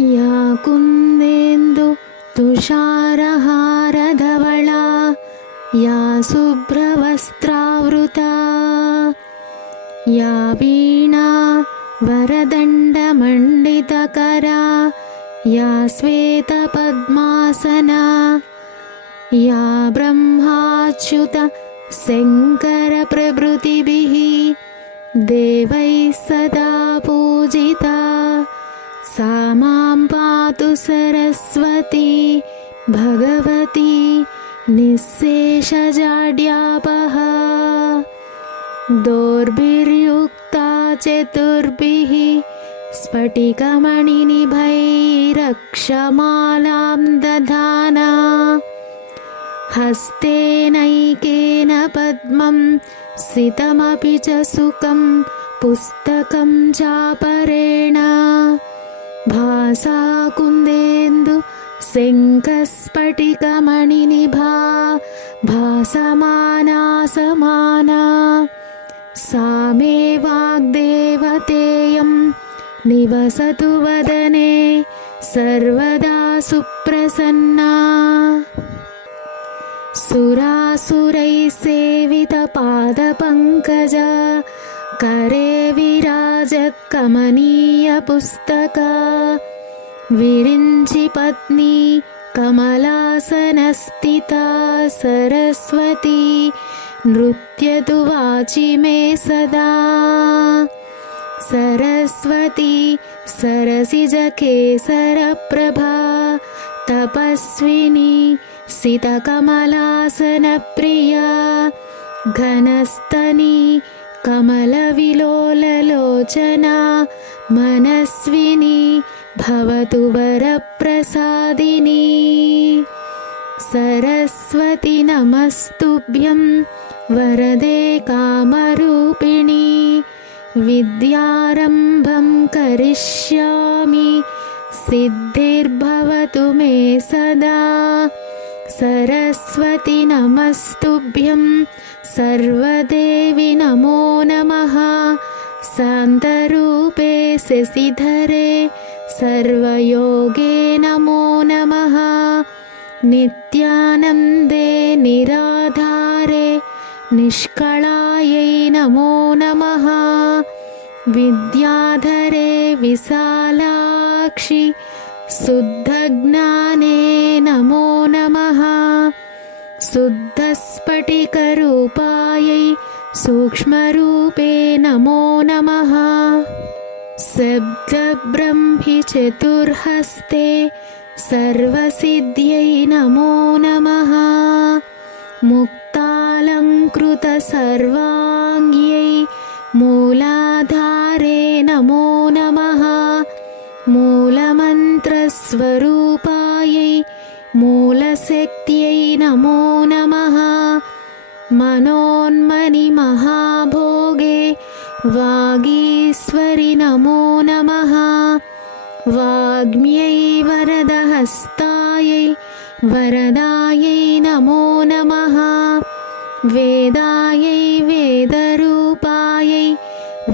या कुन्देन्दु तुषारहारधवला या शुभ्रवस्त्रावृता या वीणा वरदण्डमण्डितकरा या श्वेतपद्मासना या ब्रह्माच्युत शङ्करप्रभृतिभिः देवैः सदा पूजिता सा मां पातु सरस्वती भगवती निःशेषजाड्यापः दोर्भिर्युक्ता चतुर्भिः स्फटिकमणिनिभैरक्षमालां दधाना हस्तेनैकेन पद्मं सितमपि च सुखं पुस्तकं चापरेण भासा कुन्देन्दु शङ्खस्फटिकमणिनिभा भासमाना समाना सा मे वाग्देवतेयं निवसतु वदने सर्वदा सुप्रसन्ना सुरासुरैः सेवितपादपङ्कजा करे विराजत्कमनीयपुस्तका विरिञ्चि पत्नी कमलासनस्थिता सरस्वती नृत्यतु वाचि मे सदा सरस्वती सरसिजकेसरप्रभा तपस्विनी सितकमलासनप्रिया घनस्तनी कमलविलोललोचना मनस्विनी भवतु वरप्रसादिनी सरस्वती नमस्तुभ्यं वरदे कामरूपिणी विद्यारम्भं करिष्यामि सिद्धिर्भवतु मे सदा सरस्वती नमस्तुभ्यं सर्वदेवी नमो नमः शान्तरूपे शशिधरे सर्वयोगे नमो नमः नित्यानन्दे निराधारे निष्कळायै नमो नमः विद्याधरे विशालाक्षि शुद्धज्ञाने नमो नमः शुद्धस्फटिकरूपायै सूक्ष्मरूपे नमो नमः शब्दब्रह्मि चतुर्हस्ते सर्वसिद्ध्यै नमो नमः मुक्तालङ्कृतसर्वाङ्ग्यै मूलाधारे नमो नमः मूलमन्त्रस्वरूपायै मूलशक्त्यै नमो नमः मनोन्मनिमहाभोगे वागीश्वरि नमो नमः वाग्म्यै वरदहस्तायै वरदायै नमो नमः वेदायै वेदरूपायै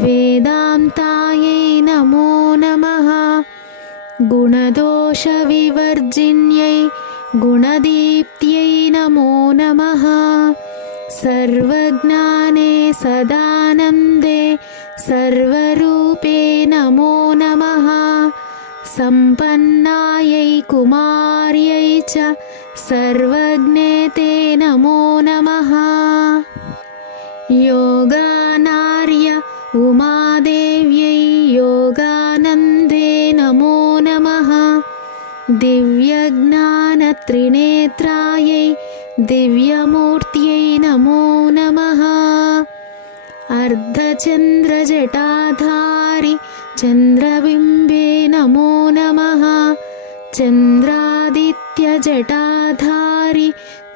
वेदान्तायै नमो नमः गुणदोषविवर्जिन्यै गुणदीप्त्यै नमो नमः सर्वज्ञाने सदानन्दे सर्वरूपे नमो नमः सम्पन्नायै कुमार्यै च सर्वज्ञे ते नमो नमः योगानार्य उमादेव्यै योगानन्दे नमो नमः दिव्यज्ञानत्रिनेत्रायै दिव्यमूर्त्यै नमो नमः अर्धचन्द्रजटाधारि चन्द्रबिम्बे नमो नमः चन्द्रादित्यजटाधारि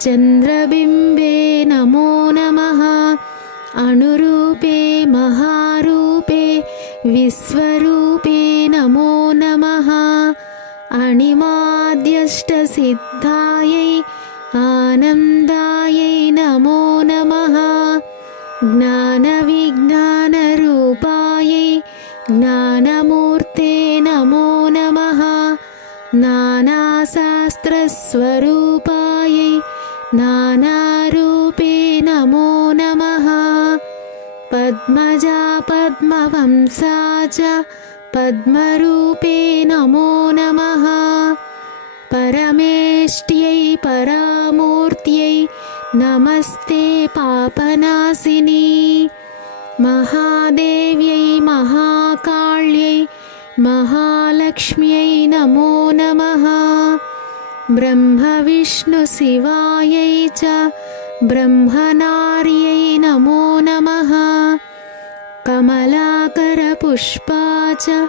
चन्द्रबिम्बे नमो नमः अणुरूपे महारूपे विश्वरूपे नमो नमः अणिमाद्यष्टसिद्धायै आनन्दायै नमो नमः ज्ञानविज्ञानरूपायै ज्ञानमूर्ते नमो नमः नानाशास्त्रस्वरूपायै नानारूपे नमो नमः। पद्मजा पद्मवंसा च पद्मरूपे नमो नमः। परमेष्ट्यै परामूर्त्यै नमस्ते पापनाशिनी। महादेव्यै महाकाल्यै महालक्ष्म्यै नमो नमः। ब्रह्मविष्णुशिवायै च ब्रह्मनार्यै नमो नमः। कमलाकरपुष्पा च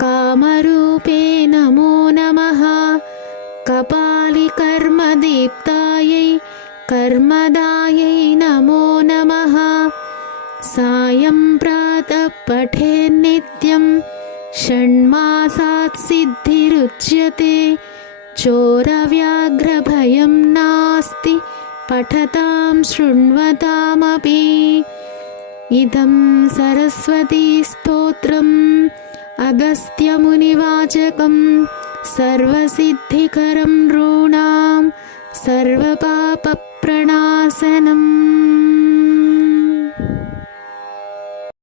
कामरूपे नमो नमः। कपालिकर्मदीप्तायै कर्मदायै नमो नमः। सायं प्रातः पठेन्नित्यं षण्मासात् सिद्धिरुच्यते। चोरव्याघ्रभयं नास्ति पठतां शृण्वतामपि। इदं सरस्वतीस्तोत्रम् अगस्त्यमुनिवाचकं सर्वसिद्धिकरं नॄणां सर्वपापप्रणाशनम्।